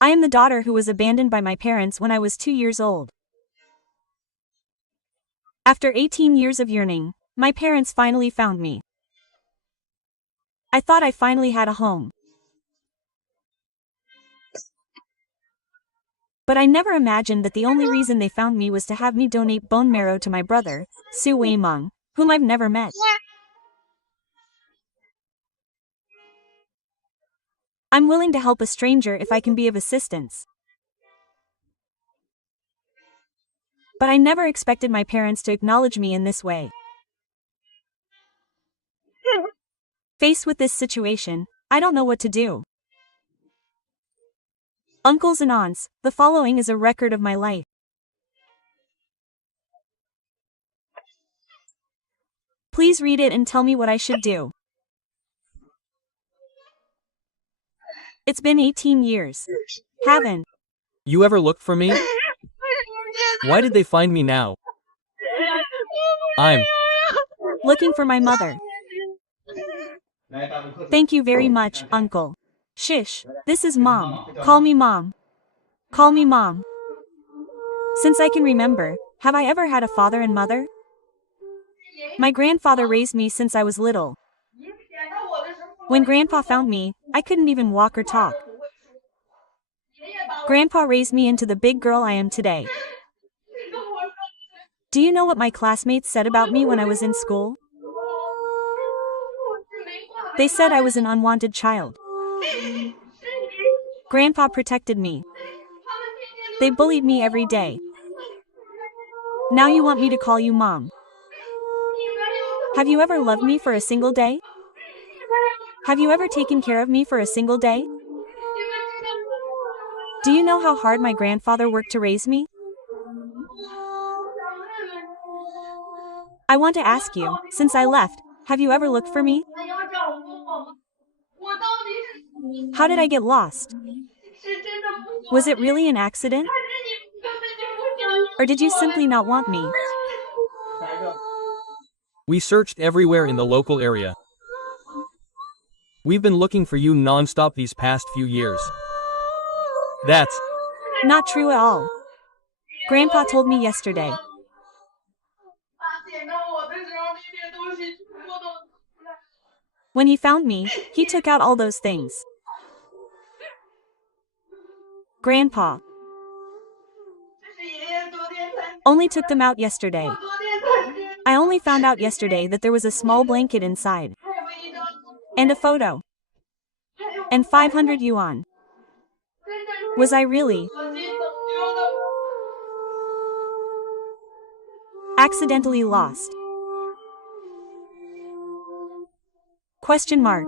I am the daughter who was abandoned by my parents when I was 2 years old. After 18 years of yearning, my parents finally found me. I thought I finally had a home. But I never imagined that the only reason they found me was to have me donate bone marrow to my brother, Su Weimeng, whom I've never met. I'm willing to help a stranger if I can be of assistance. But I never expected my parents to acknowledge me in this way. Faced with this situation, I don't know what to do. Uncles and aunts, the following is a record of my life. Please read it and tell me what I should do. It's been 18 years. Haven't You ever looked for me? Why did they find me now? I'm looking for my mother. Thank you very much, uncle. Shish, this is mom. Call me mom. Call me mom. Since I can remember, have I ever had a father and mother? My grandfather raised me since I was little. When Grandpa found me, I couldn't even walk or talk. Grandpa raised me into the big girl I am today. Do you know what my classmates said about me when I was in school? They said I was an unwanted child. Grandpa protected me. They bullied me every day. Now you want me to call you mom. Have you ever loved me for a single day? Have you ever taken care of me for a single day? Do you know how hard my grandfather worked to raise me? I want to ask you, since I left, have you ever looked for me? How did I get lost? Was it really an accident? Or did you simply not want me? We searched everywhere in the local area. We've been looking for you non-stop these past few years. That's not true at all. Grandpa told me yesterday. When he found me, he took out all those things. Grandpa only took them out yesterday. I only found out yesterday that there was a small blanket inside. And a photo. And 500 yuan. Was I really accidentally lost? Question mark.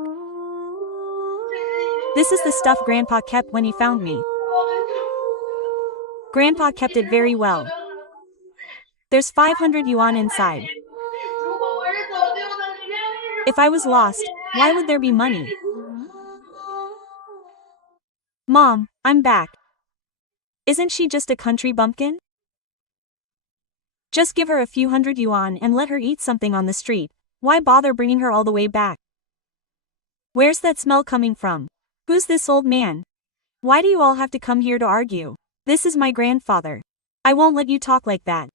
This is the stuff Grandpa kept when he found me. Grandpa kept it very well. There's 500 yuan inside. If I was lost, why would there be money? Mom, I'm back. Isn't she just a country bumpkin? Just give her a few hundred yuan and let her eat something on the street. Why bother bringing her all the way back? Where's that smell coming from? Who's this old man? Why do you all have to come here to argue? This is my grandfather. I won't let you talk like that.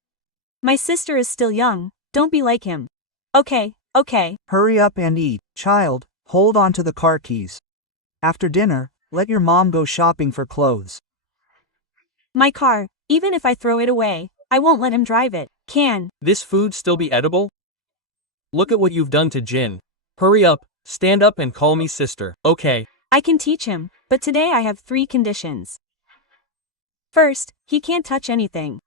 My sister is still young, don't be like him. Okay. Hurry up and eat, child, hold on to the car keys. After dinner, let your mom go shopping for clothes. My car, even if I throw it away, I won't let him drive it. Can this food still be edible? Look at what you've done to Jin. Hurry up, stand up and call me sister, okay? I can teach him, but today I have 3 conditions. First, he can't touch anything.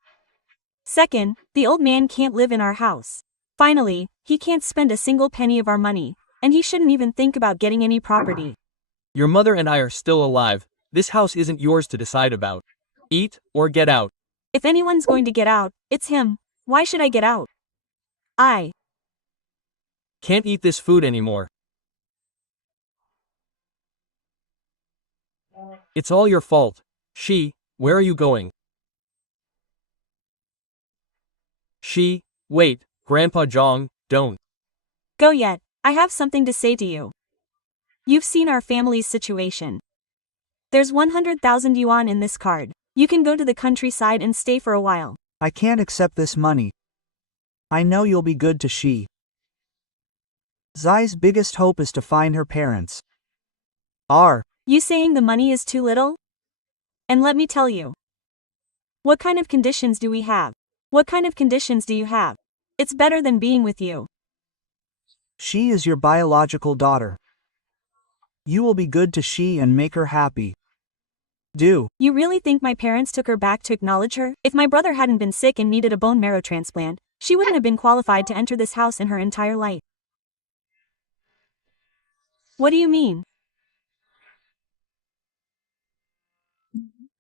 Second, the old man can't live in our house. Finally, he can't spend a single penny of our money, and he shouldn't even think about getting any property. Your mother and I are still alive. This house isn't yours to decide about. Eat, or get out. If anyone's going to get out, it's him. Why should I get out? I can't eat this food anymore. It's all your fault. Where are you going? Wait, Grandpa Zhang, don't go yet. I have something to say to you. You've seen our family's situation. There's 100,000 yuan in this card. You can go to the countryside and stay for a while. I can't accept this money. I know you'll be good to she. Zai's biggest hope is to find her parents. You saying the money is too little? And let me tell you. What kind of conditions do we have? What kind of conditions do you have? It's better than being with you. She is your biological daughter. You will be good to she and make her happy. Do. You really think my parents took her back to acknowledge her? If my brother hadn't been sick and needed a bone marrow transplant, she wouldn't have been qualified to enter this house in her entire life. What do you mean?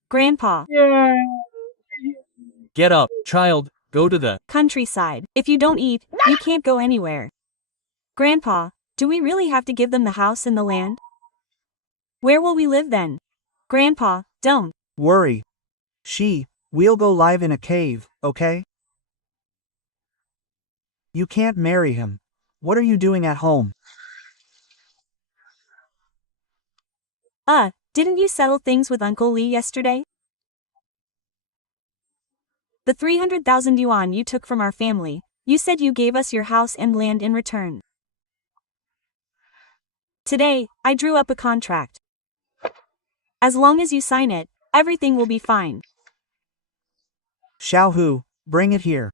Grandpa. Get up, child, go to the Countryside. If you don't eat, you can't go anywhere. Grandpa, do we really have to give them the house and the land? Where will we live then? Grandpa, don't worry. We'll go live in a cave, okay? You can't marry him. What are you doing at home? Didn't you settle things with Uncle Lee yesterday? The 300,000 yuan you took from our family, you said you gave us your house and land in return. Today, I drew up a contract. As long as you sign it, everything will be fine. Xiaohu, bring it here.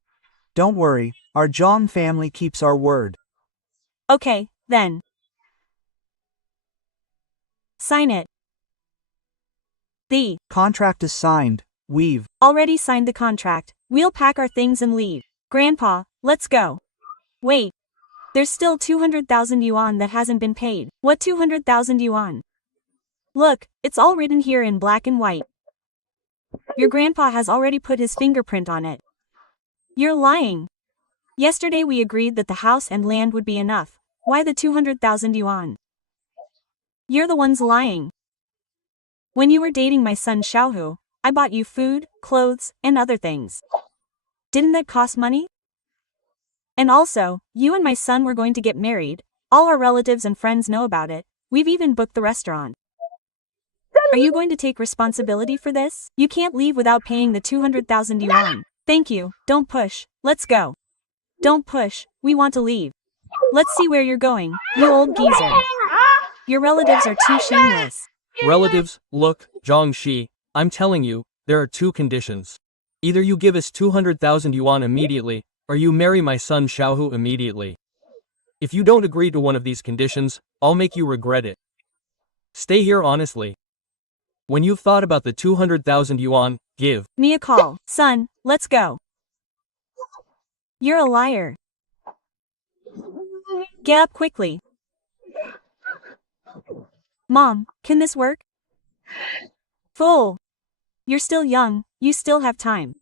Don't worry, our Zhang family keeps our word. Okay, then. Sign it. The contract is signed. We've already signed the contract. We'll pack our things and leave. Grandpa, let's go. Wait. There's still 200,000 yuan that hasn't been paid. What 200,000 yuan? Look, it's all written here in black and white. Your grandpa has already put his fingerprint on it. You're lying. Yesterday we agreed that the house and land would be enough. Why the 200,000 yuan? You're the ones lying. When you were dating my son Xiaohu, I bought you food, clothes, and other things. Didn't that cost money? And also, you and my son were going to get married. All our relatives and friends know about it. We've even booked the restaurant. Are you going to take responsibility for this? You can't leave without paying the 200,000 yuan. Thank you, don't push, let's go. Don't push, we want to leave. Let's see where you're going, you old geezer. Your relatives are too shameless. relatives. Look, Zhang, I'm telling you, there are two conditions. Either you give us 200,000 yuan immediately, or you marry my son Xiaohu immediately. If you don't agree to one of these conditions, I'll make you regret it. Stay here honestly. When you've thought about the 200,000 yuan, give me a call. Son, let's go. You're a liar. Get up quickly. Mom, can this work? Fool. You're still young, you still have time.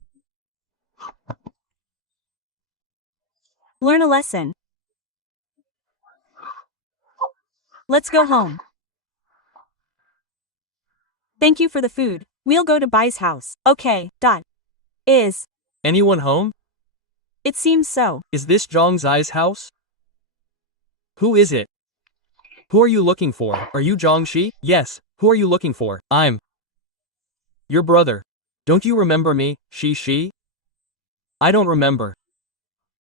Learn a lesson. Let's go home. Thank you for the food. We'll go to Bai's house. Okay. Is anyone home? It seems so. Is this Zhang Zai's house? Who is it? Who are you looking for? Are you Zhang? Yes. Who are you looking for? I'm your brother. Don't you remember me, she? I don't remember.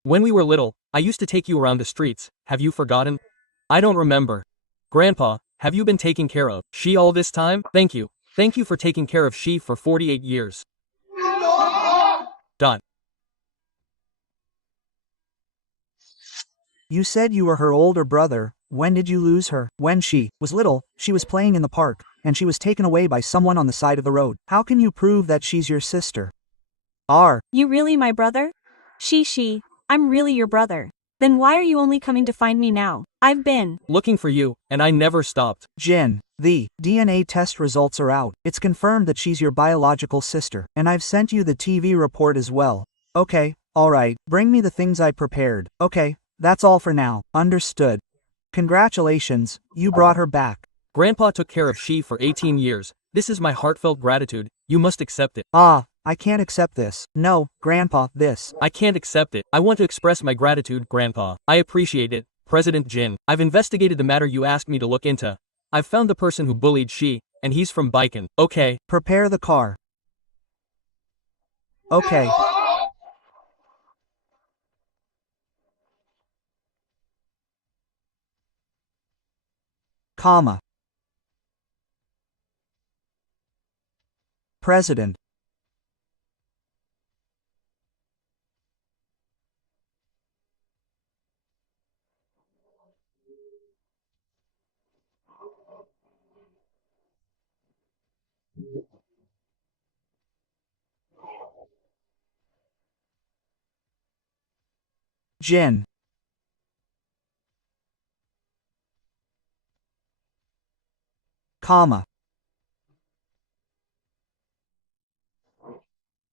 When we were little, I used to take you around the streets. Have you forgotten? I don't remember. Grandpa, have you been taking care of she all this time? Thank you. Thank you for taking care of she for 48 years. You said you were her older brother. When did you lose her? When she was little, she was playing in the park, and she was taken away by someone on the side of the road. How can you prove that she's your sister? You really my brother? I'm really your brother. Then why are you only coming to find me now? I've been looking for you, and I never stopped. Jin, the DNA test results are out. It's confirmed that she's your biological sister, and I've sent you the TV report as well. Okay, alright, bring me the things I prepared. Okay, that's all for now. Understood. Congratulations, you brought her back. Grandpa took care of she for 18 years. This is my heartfelt gratitude. You must accept it. I can't accept this. No, Grandpa, this. I can't accept it. I want to express my gratitude, Grandpa. I appreciate it, President Jin. I've investigated the matter you asked me to look into. I've found the person who bullied she, and he's from Baikan. Okay. Prepare the car. Okay. Comma. President. Jin. Comma.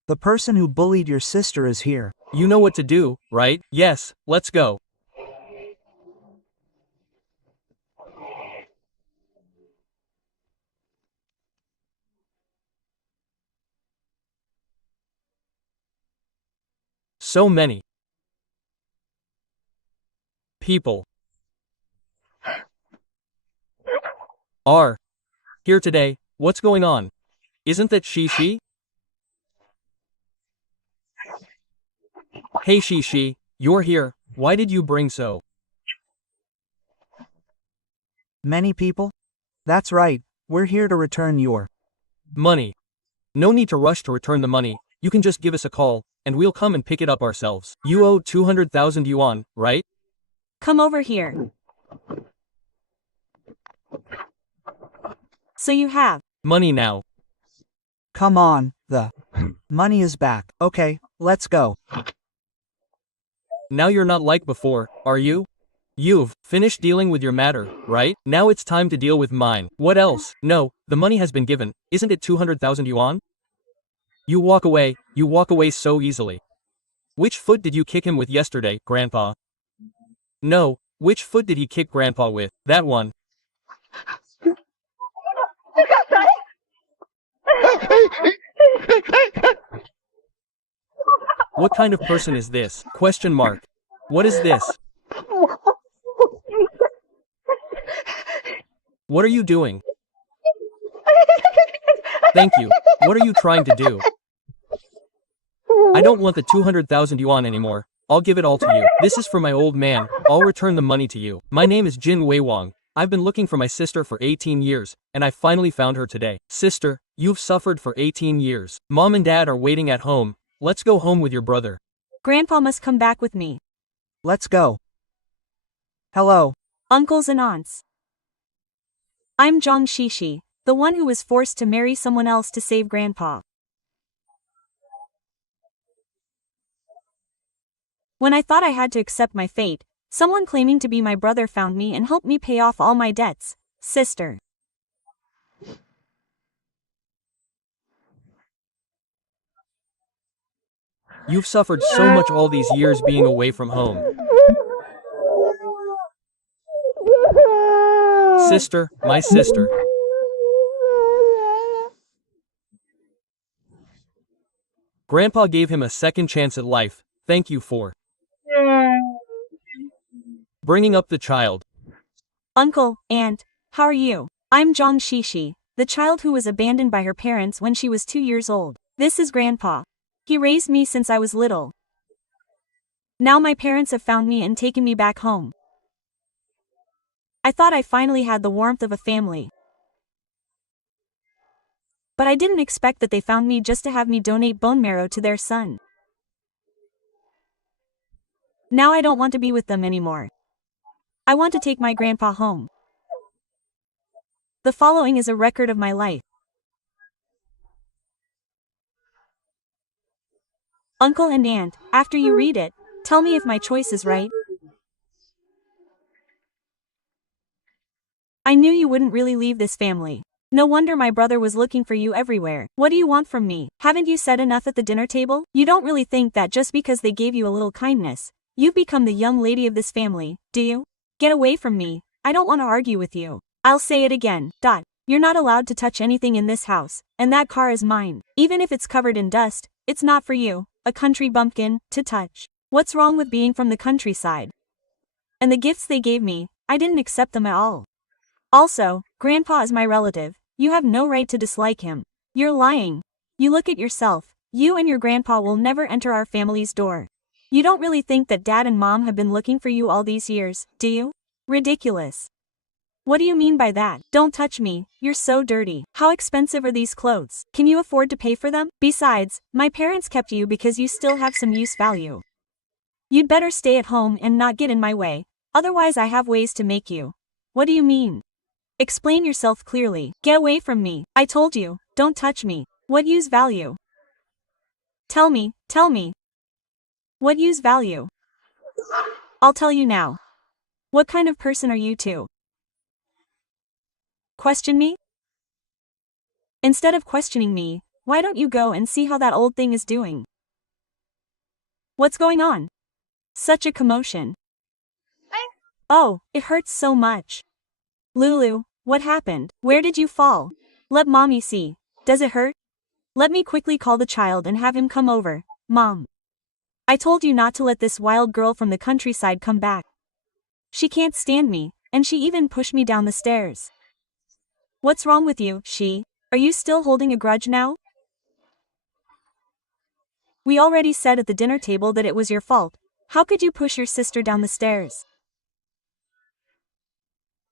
The person who bullied your sister is here. You know what to do, right? Yes, let's go. So many people are here today. What's going on? Isn't that she? Hey she, you're here. Why did you bring so Many people? That's right, we're here to return your money? No need to rush to return the money. You can just give us a call, and we'll come and pick it up ourselves. You owe 200,000 yuan, right? Come over here. So you have Money now. Come on, the money is back. Okay, let's go. Now you're not like before, are you? You've finished dealing with your matter, right? Now it's time to deal with mine. What else? No, the money has been given. Isn't it 200,000 yuan? You walk away so easily. Which foot did you kick him with yesterday, Grandpa? No, which foot did he kick Grandpa with? That one. What kind of person is this? Question mark. What is this? What are you doing? Thank you. What are you trying to do? I don't want the 200,000 yuan anymore. I'll give it all to you. This is for my old man. I'll return the money to you. My name is Jin Weiwang. I've been looking for my sister for 18 years, and I finally found her today. Sister, you've suffered for 18 years. Mom and Dad are waiting at home. Let's go home with your brother. Grandpa must come back with me. Let's go. Hello. Uncles and aunts. I'm Zhang Shishi, the one who was forced to marry someone else to save Grandpa. When I thought I had to accept my fate, someone claiming to be my brother found me and helped me pay off all my debts. Sister. You've suffered so much all these years being away from home. Sister, my sister. Grandpa gave him a second chance at life. Thank you for bringing up the child. Uncle, aunt, how are you? I'm Zhang Shishi, the child who was abandoned by her parents when she was 2 years old. This is Grandpa. He raised me since I was little. Now my parents have found me and taken me back home. I thought I finally had the warmth of a family. But I didn't expect that they found me just to have me donate bone marrow to their son. Now I don't want to be with them anymore. I want to take my grandpa home. The following is a record of my life. Uncle and aunt, after you read it, tell me if my choice is right. I knew you wouldn't really leave this family. No wonder my brother was looking for you everywhere. What do you want from me? Haven't you said enough at the dinner table? You don't really think that just because they gave you a little kindness, you've become the young lady of this family, do you? Get away from me. I don't want to argue with you. I'll say it again. You're not allowed to touch anything in this house, and that car is mine. Even if it's covered in dust, it's not for you, a country bumpkin, to touch. What's wrong with being from the countryside? And the gifts they gave me, I didn't accept them at all. Also, Grandpa is my relative. You have no right to dislike him. You're lying. You look at yourself. You and your grandpa will never enter our family's door. You don't really think that dad and mom have been looking for you all these years, do you? Ridiculous. What do you mean by that? Don't touch me, you're so dirty. How expensive are these clothes? Can you afford to pay for them? Besides, my parents kept you because you still have some use value. You'd better stay at home and not get in my way, otherwise I have ways to make you. What do you mean? Explain yourself clearly. Get away from me. I told you, don't touch me. What use value? Tell me. What use value? I'll tell you now. What kind of person are you two? Question me? Instead of questioning me, why don't you go and see how that old thing is doing? What's going on? Such a commotion. Oh, it hurts so much. Lulu, what happened? Where did you fall? Let mommy see. Does it hurt? Let me quickly call the child and have him come over. Mom. I told you not to let this wild girl from the countryside come back. She can't stand me, and she even pushed me down the stairs. What's wrong with you, she? Are you still holding a grudge now? We already said at the dinner table that it was your fault. How could you push your sister down the stairs?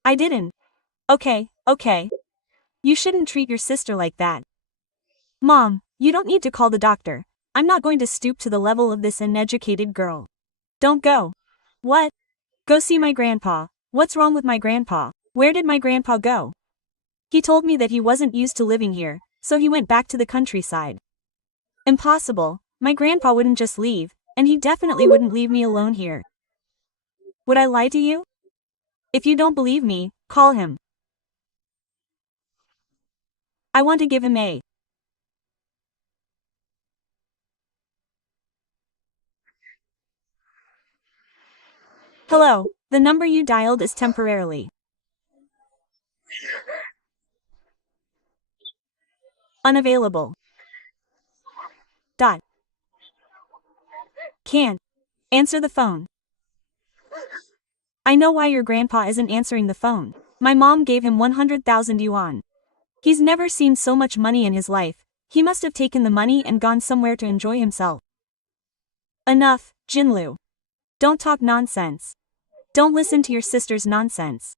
I didn't. Okay. You shouldn't treat your sister like that. Mom, you don't need to call the doctor. I'm not going to stoop to the level of this uneducated girl. Don't go. What? Go see my grandpa. What's wrong with my grandpa? Where did my grandpa go? He told me that he wasn't used to living here, so he went back to the countryside. Impossible. My grandpa wouldn't just leave, and he definitely wouldn't leave me alone here. Would I lie to you? If you don't believe me, call him. I want to give him a. Hello, the number you dialed is temporarily unavailable. Can't answer the phone. I know why your grandpa isn't answering the phone. My mom gave him 100,000 yuan. He's never seen so much money in his life. He must have taken the money and gone somewhere to enjoy himself. Enough, Jinlu. Don't talk nonsense. Don't listen to your sister's nonsense.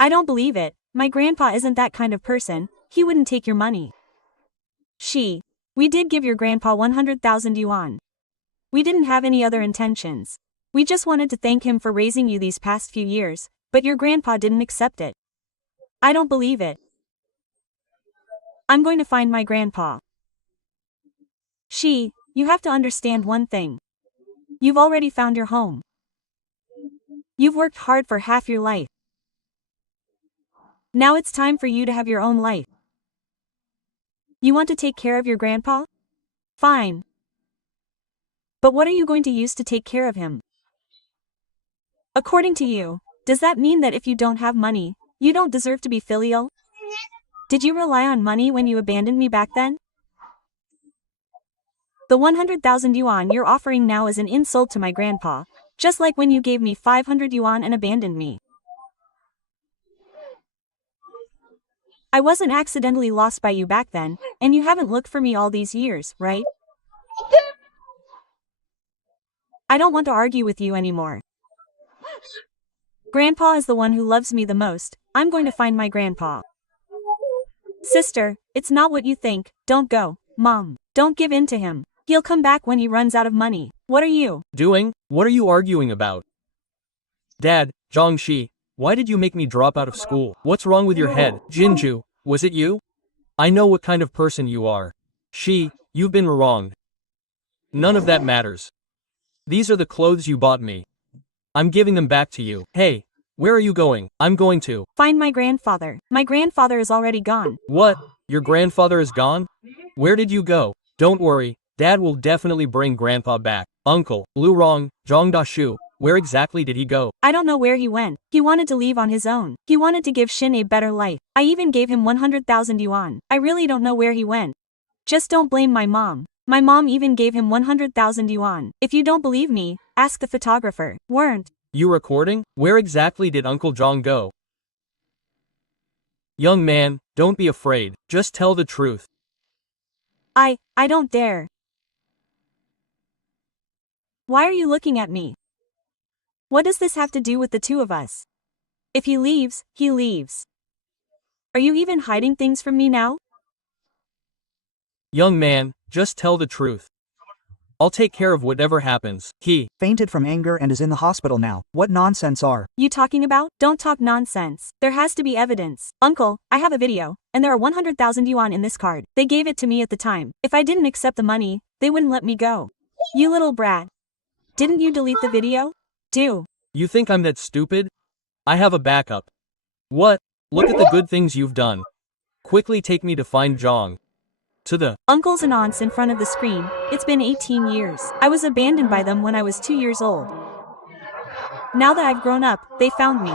I don't believe it. My grandpa isn't that kind of person. He wouldn't take your money. We did give your grandpa 100,000 yuan. We didn't have any other intentions. We just wanted to thank him for raising you these past few years, but your grandpa didn't accept it. I don't believe it. I'm going to find my grandpa. You have to understand one thing. You've already found your home. You've worked hard for half your life. Now it's time for you to have your own life. You want to take care of your grandpa? Fine. But what are you going to use to take care of him? According to you, does that mean that if you don't have money, you don't deserve to be filial? Did you rely on money when you abandoned me back then? The 100,000 yuan you're offering now is an insult to my grandpa, just like when you gave me 500 yuan and abandoned me. I wasn't accidentally lost by you back then, and you haven't looked for me all these years, right? I don't want to argue with you anymore. Grandpa is the one who loves me the most. I'm going to find my grandpa. Sister, it's not what you think. Don't go. Mom, don't give in to him. He'll come back when he runs out of money. What are you doing? What are you arguing about? Dad, Zhangxi, why did you make me drop out of school? What's wrong with your head? Jinju, was it you? I know what kind of person you are. You've been wronged. None of that matters. These are the clothes you bought me. I'm giving them back to you. Hey, where are you going? I'm going to find my grandfather. My grandfather is already gone. What? Your grandfather is gone? Where did you go? Don't worry, Dad will definitely bring Grandpa back. Uncle, Lu Rong, Zhangdashu, where exactly did he go? I don't know where he went. He wanted to leave on his own. He wanted to give Shin a better life. I even gave him 100,000 yuan. I really don't know where he went. Just don't blame my mom. My mom even gave him 100,000 yuan. If you don't believe me, ask the photographer. Weren't you recording? Where exactly did Uncle Zhang go? Young man, don't be afraid, just tell the truth. I don't dare. Why are you looking at me? What does this have to do with the two of us? If he leaves, he leaves. Are you even hiding things from me now? Young man, just tell the truth. I'll take care of whatever happens. He Fainted from anger and is in the hospital now. What nonsense are You talking about? Don't talk nonsense. There has to be evidence. Uncle, I have a video, and there are 100,000 yuan in this card. They gave it to me at the time. If I didn't accept the money, they wouldn't let me go. You little brat. Didn't you delete the video? Do. You think I'm that stupid? I have a backup. What? Look at the good things you've done. Quickly take me to find Zhang. To the Uncles and aunts in front of the screen. It's been 18 years. I was abandoned by them when I was 2 years old. Now that I've grown up, they found me.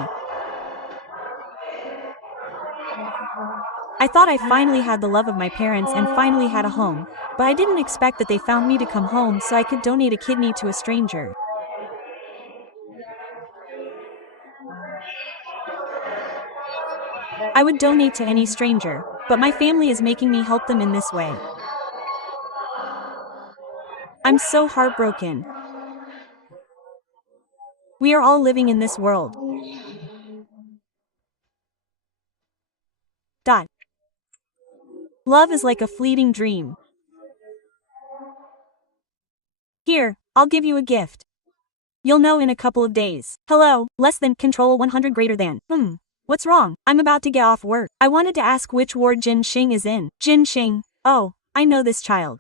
I thought I finally had the love of my parents and finally had a home, but I didn't expect that they found me to come home so I could donate a kidney to a stranger. I would donate to any stranger, but my family is making me help them in this way. I'm so heartbroken. We are all living in this world. Dot. Love is like a fleeting dream. Here, I'll give you a gift. You'll know in a couple of days. Hello, less than, control 100 greater than. What's wrong? I'm about to get off work. I wanted to ask which ward Jin Xing is in. Jin Xing. Oh, I know this child.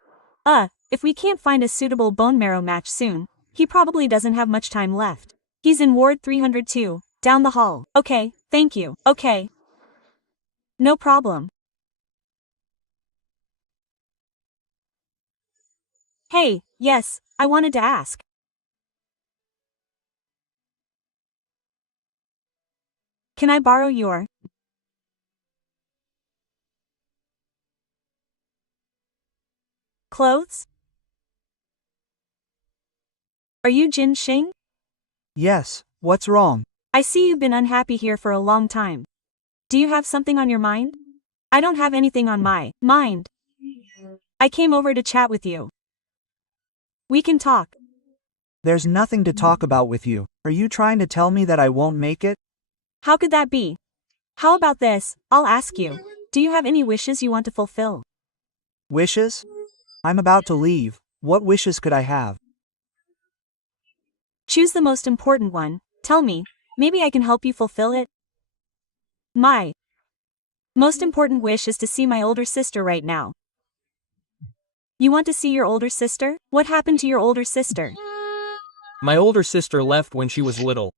If we can't find a suitable bone marrow match soon, he probably doesn't have much time left. He's in ward 302, down the hall. Okay, thank you. Okay. No problem. Hey, yes, I wanted to ask. Can I borrow your clothes? Are you Jin Xing? Yes, what's wrong? I see you've been unhappy here for a long time. Do you have something on your mind? I don't have anything on my mind. I came over to chat with you. We can talk. There's nothing to talk about with you. Are you trying to tell me that I won't make it? How could that be? How about this? I'll ask you. Do you have any wishes you want to fulfill? Wishes? I'm about to leave. What wishes could I have? Choose the most important one. Tell me. Maybe I can help you fulfill it. My most important wish is to see my older sister right now. You want to see your older sister? What happened to your older sister? My older sister left when she was little.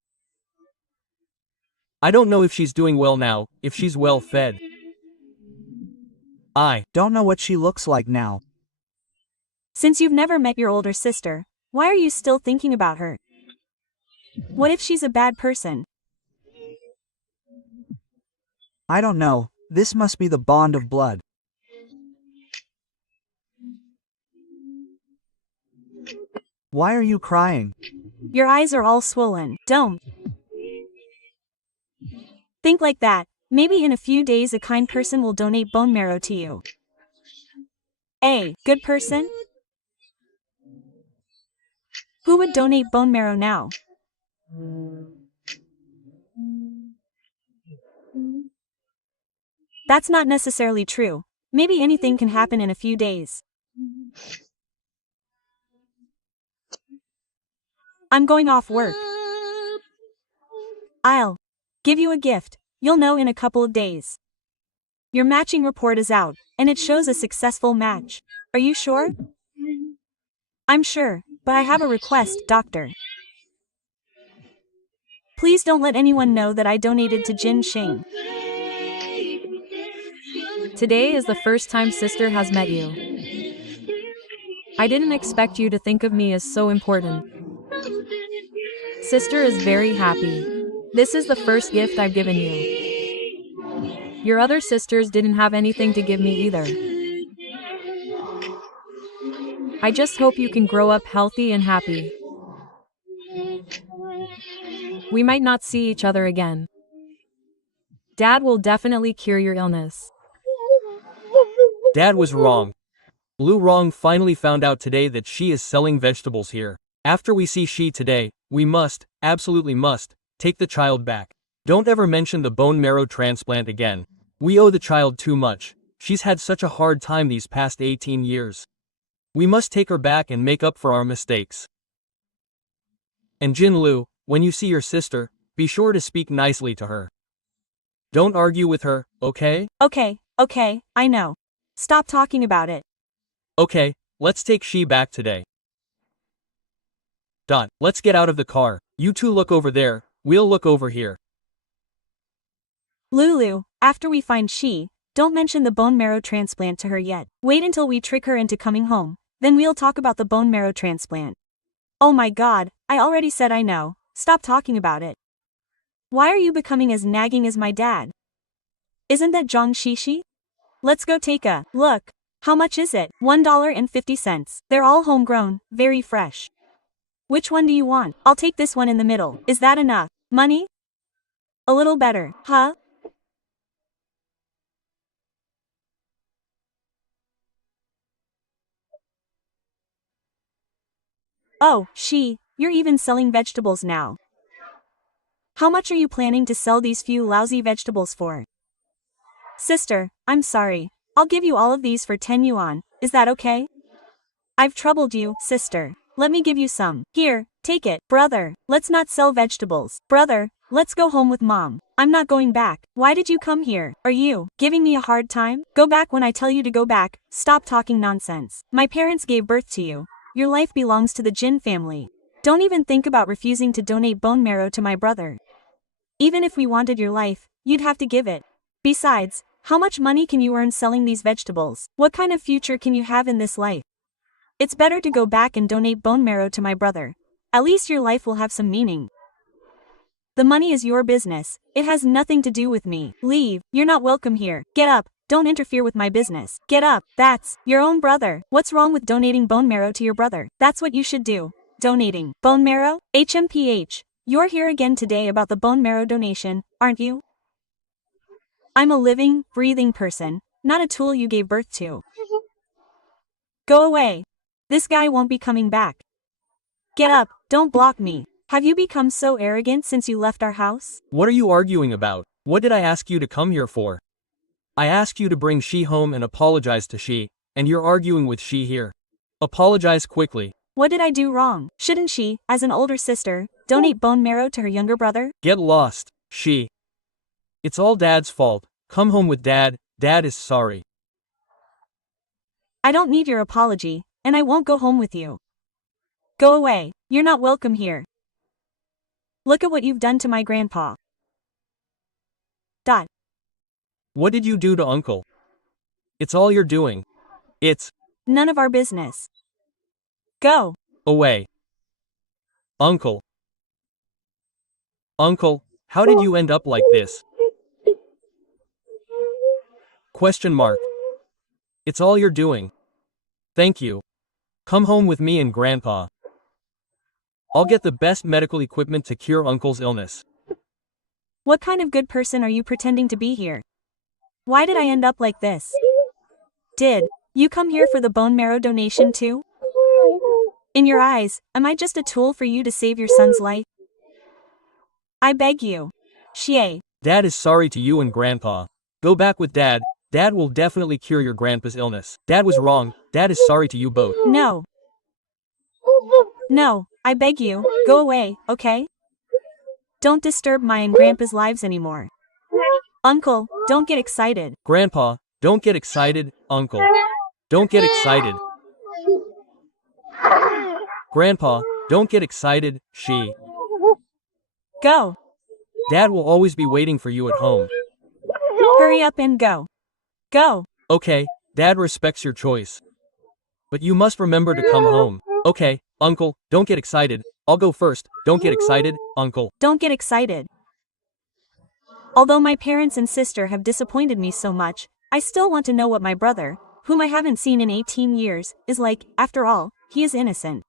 I don't know if she's doing well now, if she's well fed. I Don't know what she looks like now. Since you've never met your older sister, why are you still thinking about her? What if she's a bad person? I don't know. This must be the bond of blood. Why are you crying? Your eyes are all swollen. Don't think like that. Maybe in a few days a kind person will donate bone marrow to you. A good person? Who would donate bone marrow now? That's not necessarily true. Maybe anything can happen in a few days. I'm going off work. I'll give you a gift. You'll know in a couple of days. Your matching report is out, and it shows a successful match. Are you sure? I'm sure, but I have a request, doctor. Please don't let anyone know that I donated to Jin Xing. Today is the first time sister has met you. I didn't expect you to think of me as so important. Sister is very happy. This is the first gift I've given you. Your other sisters didn't have anything to give me either. I just hope you can grow up healthy and happy. We might not see each other again. Dad will definitely cure your illness. Dad was wrong. Lu Rong finally found out today that she is selling vegetables here. After we see she today, we must, absolutely must, take the child back. Don't ever mention the bone marrow transplant again. We owe the child too much. She's had such a hard time these past 18 years. We must take her back and make up for our mistakes. And Jin Lu, when you see your sister, be sure to speak nicely to her. Don't argue with her, okay? Okay, I know. Stop talking about it. Okay, let's take she back today. Let's get out of the car. You two look over there, we'll look over here. Lulu, after we find she, don't mention the bone marrow transplant to her yet. Wait until we trick her into coming home, then we'll talk about the bone marrow transplant. Oh my god, I already said I know. Stop talking about it. Why are you becoming as nagging as my dad? Isn't that Zhang Shishi? Let's go take a look. How much is it? $1.50. They're all homegrown, very fresh. Which one do you want? I'll take this one in the middle. Is that enough? Money? A little better, huh? Oh, you're even selling vegetables now. How much are you planning to sell these few lousy vegetables for? Sister, I'm sorry. I'll give you all of these for 10 yuan, is that okay? I've troubled you, sister. Let me give you some. Here, take it. Brother, let's not sell vegetables. Brother, let's go home with mom. I'm not going back. Why did you come here? Are you giving me a hard time? Go back when I tell you to go back. Stop talking nonsense. My parents gave birth to you. Your life belongs to the Jin family. Don't even think about refusing to donate bone marrow to my brother. Even if we wanted your life, you'd have to give it. Besides, how much money can you earn selling these vegetables? What kind of future can you have in this life? It's better to go back and donate bone marrow to my brother. At least your life will have some meaning. The money is your business. It has nothing to do with me. Leave. You're not welcome here. Get up. Don't interfere with my business. Get up. That's your own brother. What's wrong with donating bone marrow to your brother? That's what you should do. Donating bone marrow? HMPH. You're here again today about the bone marrow donation, aren't you? I'm a living, breathing person, not a tool you gave birth to. Go away. This guy won't be coming back. Get up, don't block me. Have you become so arrogant since you left our house? What are you arguing about? What did I ask you to come here for? I asked you to bring she home and apologize to she, and you're arguing with she here. Apologize quickly. What did I do wrong? Shouldn't she, as an older sister, donate bone marrow to her younger brother? Get lost, she. It's all Dad's fault. Come home with Dad. Dad is sorry. I don't need your apology, and I won't go home with you. Go away. You're not welcome here. Look at what you've done to my grandpa. What did you do to Uncle? It's all you're doing. It's none of our business. Go away. Uncle. Uncle, how did you end up like this? Question mark. It's all you're doing. Thank you. Come home with me and Grandpa. I'll get the best medical equipment to cure Uncle's illness. What kind of good person are you pretending to be here? Why did I end up like this? Did you come here for the bone marrow donation too? In your eyes, am I just a tool for you to save your son's life? I beg you. Xie. Dad is sorry to you and Grandpa. Go back with Dad. Dad will definitely cure your grandpa's illness. Dad was wrong. Dad is sorry to you both. No. No, I beg you, go away, okay? Don't disturb my and Grandpa's lives anymore. Uncle, don't get excited. Grandpa, don't get excited. Uncle, don't get excited. Grandpa, don't get excited. She. Go. Dad will always be waiting for you at home. Hurry up and go. Go. Okay, Dad respects your choice. But you must remember to come home. Okay, Uncle, don't get excited. I'll go first. Don't get excited, Uncle. Don't get excited. Although my parents and sister have disappointed me so much, I still want to know what my brother, whom I haven't seen in 18 years, is like. After all, he is innocent.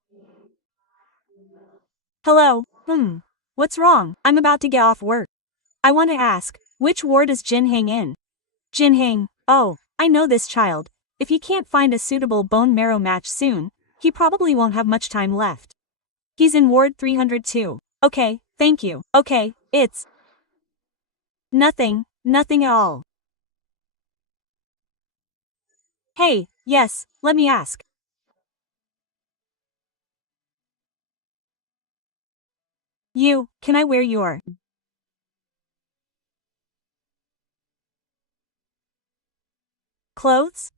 Hello, what's wrong? I'm about to get off work. I want to ask, Which ward is Jin Hang in? Jin Hang, oh, I know this child. If he can't find a suitable bone marrow match soon, he probably won't have much time left. He's in ward 302. Okay, thank you. Okay, it's nothing at all. Hey, yes, let me ask. Can I wear your clothes?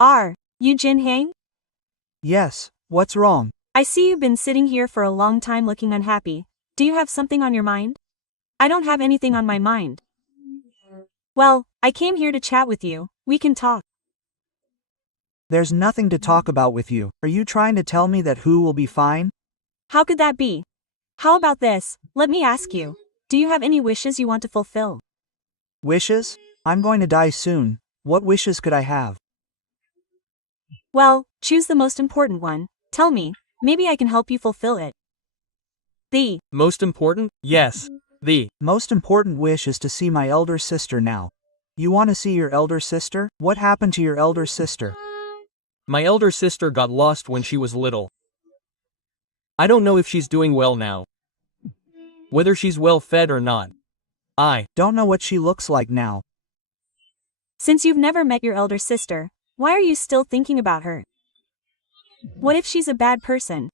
Are you Jin Hang? Yes, what's wrong? I see you've been sitting here for a long time looking unhappy. Do you have something on your mind? I don't have anything on my mind. Well, I came here to chat with you. We can talk. There's nothing to talk about with you. Are you trying to tell me that Who will be fine? How could that be? How about this? Let me ask you. Do you have any wishes you want to fulfill? Wishes? I'm going to die soon. What wishes could I have? Well, choose the most important one. Tell me, maybe I can help you fulfill it. The Most important? Yes. The Most important wish is to see my elder sister now. You want to see your elder sister? What happened to your elder sister? My elder sister got lost when she was little. I don't know if she's doing well now. Whether she's well fed or not. I Don't know what she looks like now. Since you've never met your elder sister, why are you still thinking about her? What if she's a bad person?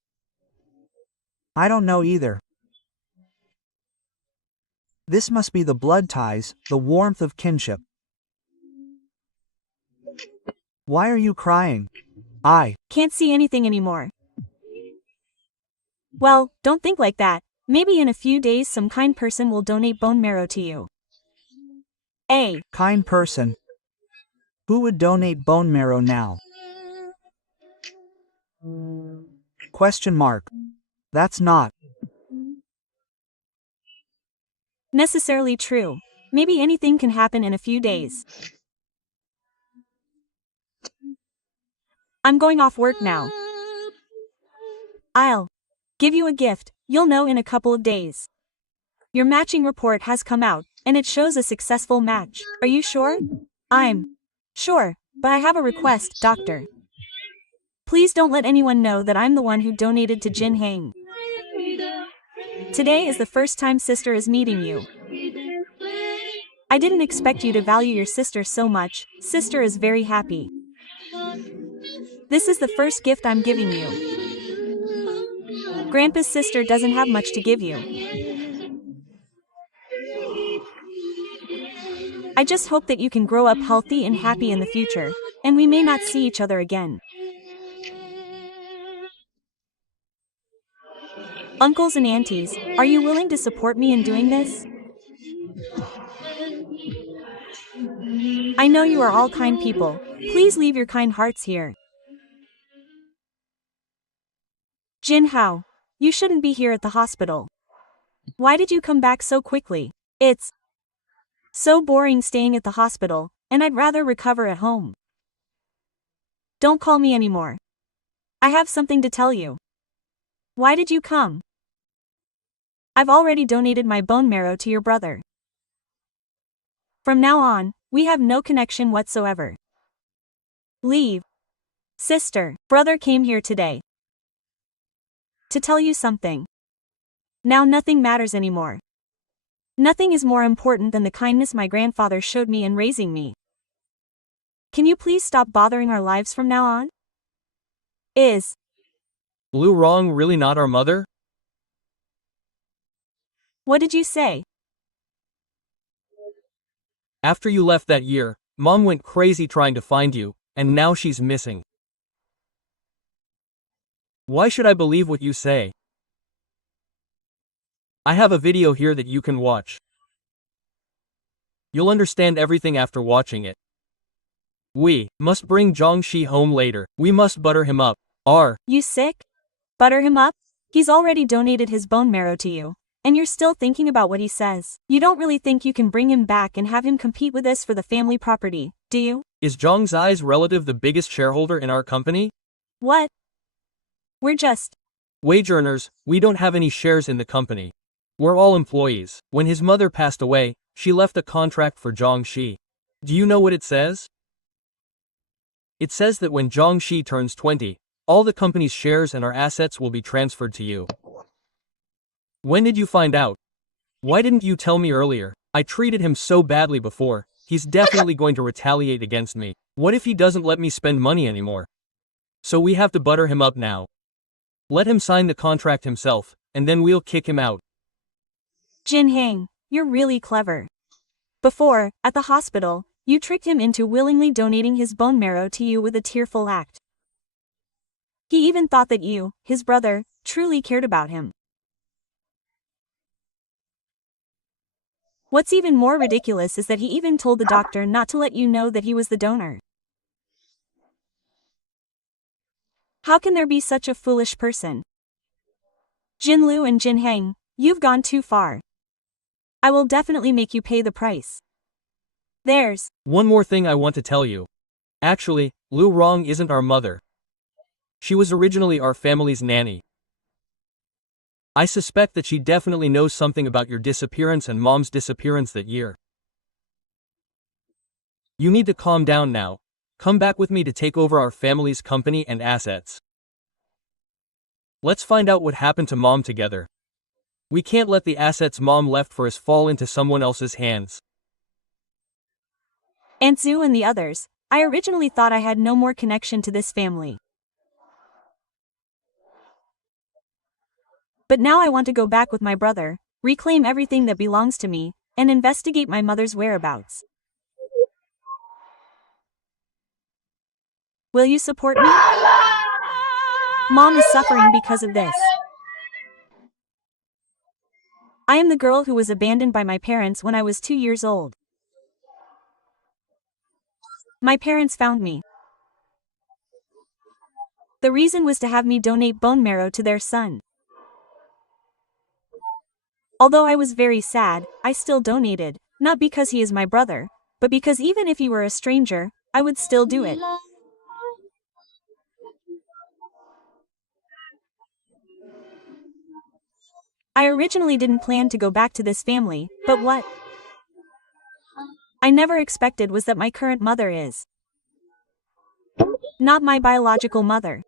I don't know either. This must be the blood ties, the warmth of kinship. Why are you crying? I Can't see anything anymore. Well, don't think like that. Maybe in a few days some kind person will donate bone marrow to you. A kind person. Who would donate bone marrow now? Question mark. That's not necessarily true. Maybe anything can happen in a few days. I'm going off work now. I'll give you a gift. You'll know in a couple of days. Your matching report has come out, and it shows a successful match. Are you sure? I'm sure, but I have a request, doctor. Please don't let anyone know that I'm the one who donated to Jin Hang. Today is the first time sister is meeting you. I didn't expect you to value your sister so much. Sister is very happy. This is the first gift I'm giving you. Grandpa's sister doesn't have much to give you. I just hope that you can grow up healthy and happy in the future, and we may not see each other again. Uncles and aunties, are you willing to support me in doing this? I know you are all kind people. Please leave your kind hearts here. Jin Hao, you shouldn't be here at the hospital. Why did you come back so quickly? It's so boring staying at the hospital, and I'd rather recover at home. Don't call me anymore. I have something to tell you. Why did you come? I've already donated my bone marrow to your brother. From now on, we have no connection whatsoever. Leave. Sister, brother came here today to tell you something. Now nothing matters anymore. Nothing is more important than the kindness my grandfather showed me in raising me. Can you please stop bothering our lives from now on? Is Lu Rong really not our mother? What did you say? After you left that year, Mom went crazy trying to find you, and now she's missing. Why should I believe what you say? I have a video here that you can watch. You'll understand everything after watching it. We must bring Zhongxi home later. We must butter him up. You sick? Butter him up? He's already donated his bone marrow to you, and you're still thinking about what he says. You don't really think you can bring him back and have him compete with us for the family property, do you? Is Zhang Zai's relative the biggest shareholder in our company? What? We're just Wage earners, we don't have any shares in the company. We're all employees. When his mother passed away, she left a contract for Zhang Shi. Do you know what it says? It says that when Zhang Shi turns 20, all the company's shares and our assets will be transferred to you. When did you find out? Why didn't you tell me earlier? I treated him so badly before, he's definitely going to retaliate against me. What if he doesn't let me spend money anymore? So we have to butter him up now. Let him sign the contract himself, and then we'll kick him out. Jin Hang, you're really clever. Before, at the hospital, you tricked him into willingly donating his bone marrow to you with a tearful act. He even thought that you, his brother, truly cared about him. What's even more ridiculous is that he even told the doctor not to let you know that he was the donor. How can there be such a foolish person? Jin Lu and Jin Hang, you've gone too far. I will definitely make you pay the price. There's one more thing I want to tell you. Actually, Lu Rong isn't our mother. She was originally our family's nanny. I suspect that she definitely knows something about your disappearance and Mom's disappearance that year. You need to calm down now. Come back with me to take over our family's company and assets. Let's find out what happened to Mom together. We can't let the assets Mom left for us fall into someone else's hands. Aunt Zhu and the others. I originally thought I had no more connection to this family. But now I want to go back with my brother, reclaim everything that belongs to me, and investigate my mother's whereabouts. Will you support me? Mom is suffering because of this. I am the girl who was abandoned by my parents when I was 2 years old. My parents found me. The reason was to have me donate bone marrow to their son. Although I was very sad, I still donated, not because he is my brother, but because even if he were a stranger, I would still do it. I originally didn't plan to go back to this family, but what I never expected was that my current mother is not my biological mother.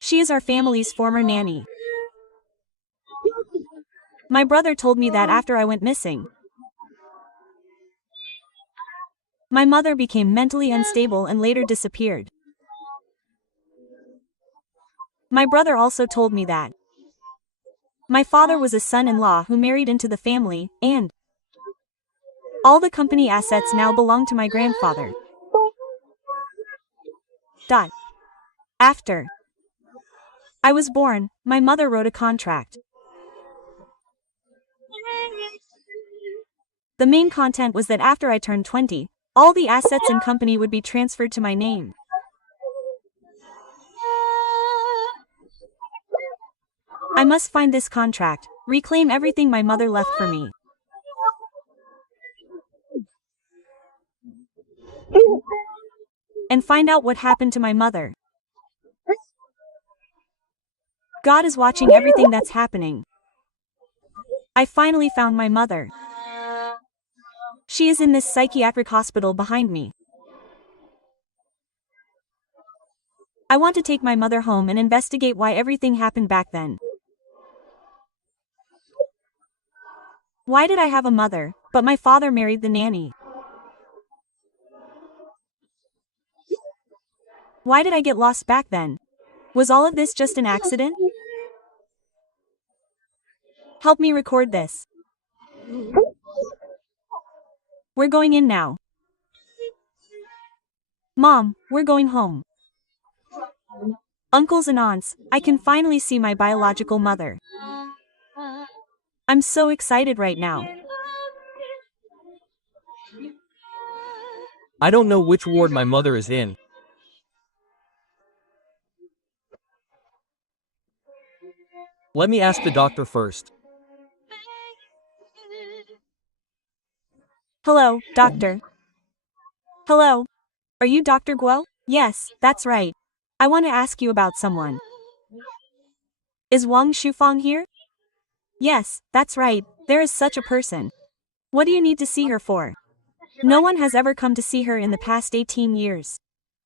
She is our family's former nanny. My brother told me that after I went missing. My mother became mentally unstable and later disappeared. My brother also told me that my father was a son-in-law who married into the family, and all the company assets now belong to my grandfather. After I was born, my mother wrote a contract. The main content was that after I turned 20, all the assets and company would be transferred to my name. I must find this contract, reclaim everything my mother left for me. And find out what happened to my mother. God is watching everything that's happening. I finally found my mother. She is in this psychiatric hospital behind me. I want to take my mother home and investigate why everything happened back then. Why did I have a mother, but my father married the nanny? Why did I get lost back then? Was all of this just an accident? Help me record this. We're going in now. Mom, we're going home. Uncles and aunts, I can finally see my biological mother. I'm so excited right now. I don't know which ward my mother is in. Let me ask the doctor first. Hello, doctor. Hello. Are you Dr. Guo? Yes, that's right. I want to ask you about someone. Is Wang Shufang here? Yes, that's right, there is such a person. What do you need to see her for? No one has ever come to see her in the past 18 years.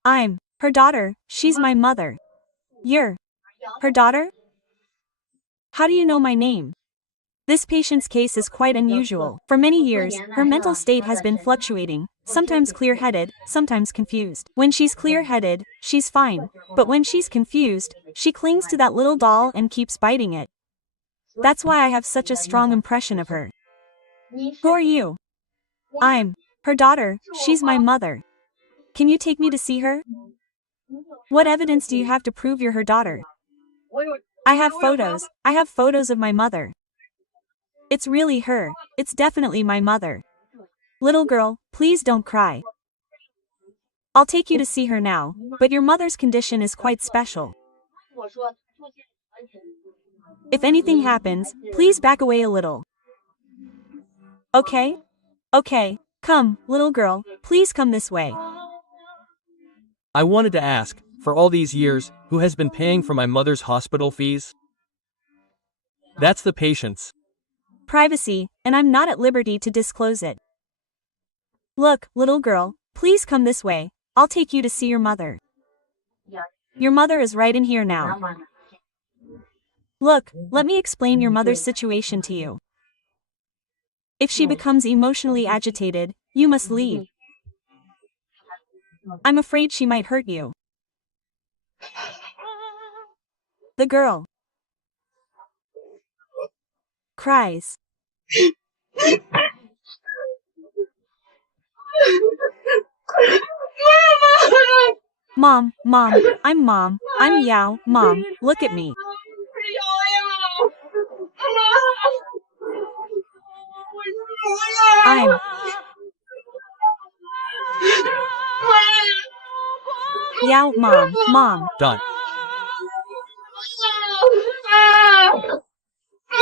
I'm her daughter, she's my mother. You're her daughter? How do you know my name? This patient's case is quite unusual. For many years, her mental state has been fluctuating, sometimes clear-headed, sometimes confused. When she's clear-headed, she's fine, but when she's confused, she clings to that little doll and keeps biting it. That's why I have such a strong impression of her. Who are you? I'm her daughter, she's my mother. Can you take me to see her? What evidence do you have to prove you're her daughter? I have photos of my mother. It's really her, it's definitely my mother. Little girl, please don't cry. I'll take you to see her now, but your mother's condition is quite special. If anything happens, please back away a little. Okay? Okay, come, little girl, please come this way. I wanted to ask, for all these years, who has been paying for my mother's hospital fees? That's the patient's. Privacy, and I'm not at liberty to disclose it. Look, little girl, please come this way, I'll take you to see your mother. Your mother is right in here now. Look, let me explain your mother's situation to you. If she becomes emotionally agitated, you must leave. I'm afraid she might hurt you. The girl cries. Mom, I'm Mom, I'm Yao, Mom, look at me. I'm Yao, Mom. Dot.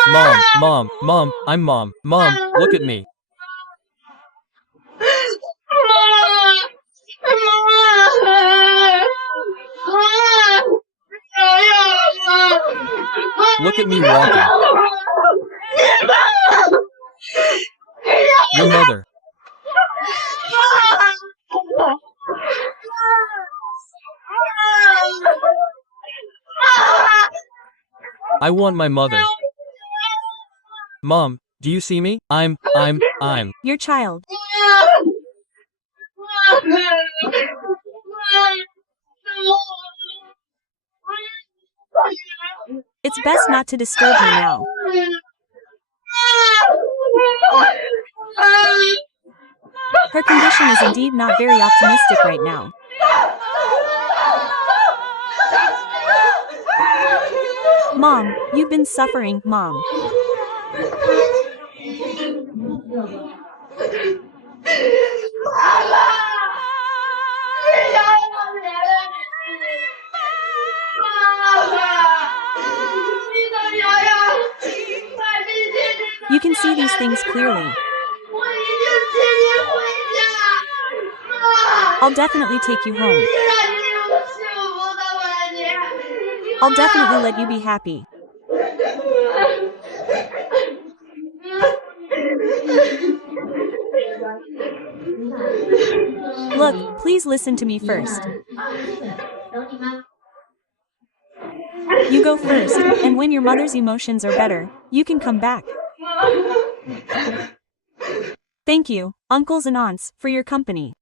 Mom, I'm Mom. Mom, look at me. Look at me walking. Your mother. I want my mother. Mom, do you see me? I'm. Your child. It's best not to disturb her now. Her condition is indeed not very optimistic right now. Mom, you've been suffering, Mom. You can see these things clearly. I'll definitely take you home. I'll definitely let you be happy. Look, please listen to me first. You go first, and when your mother's emotions are better, you can come back. Thank you, uncles and aunts, for your company.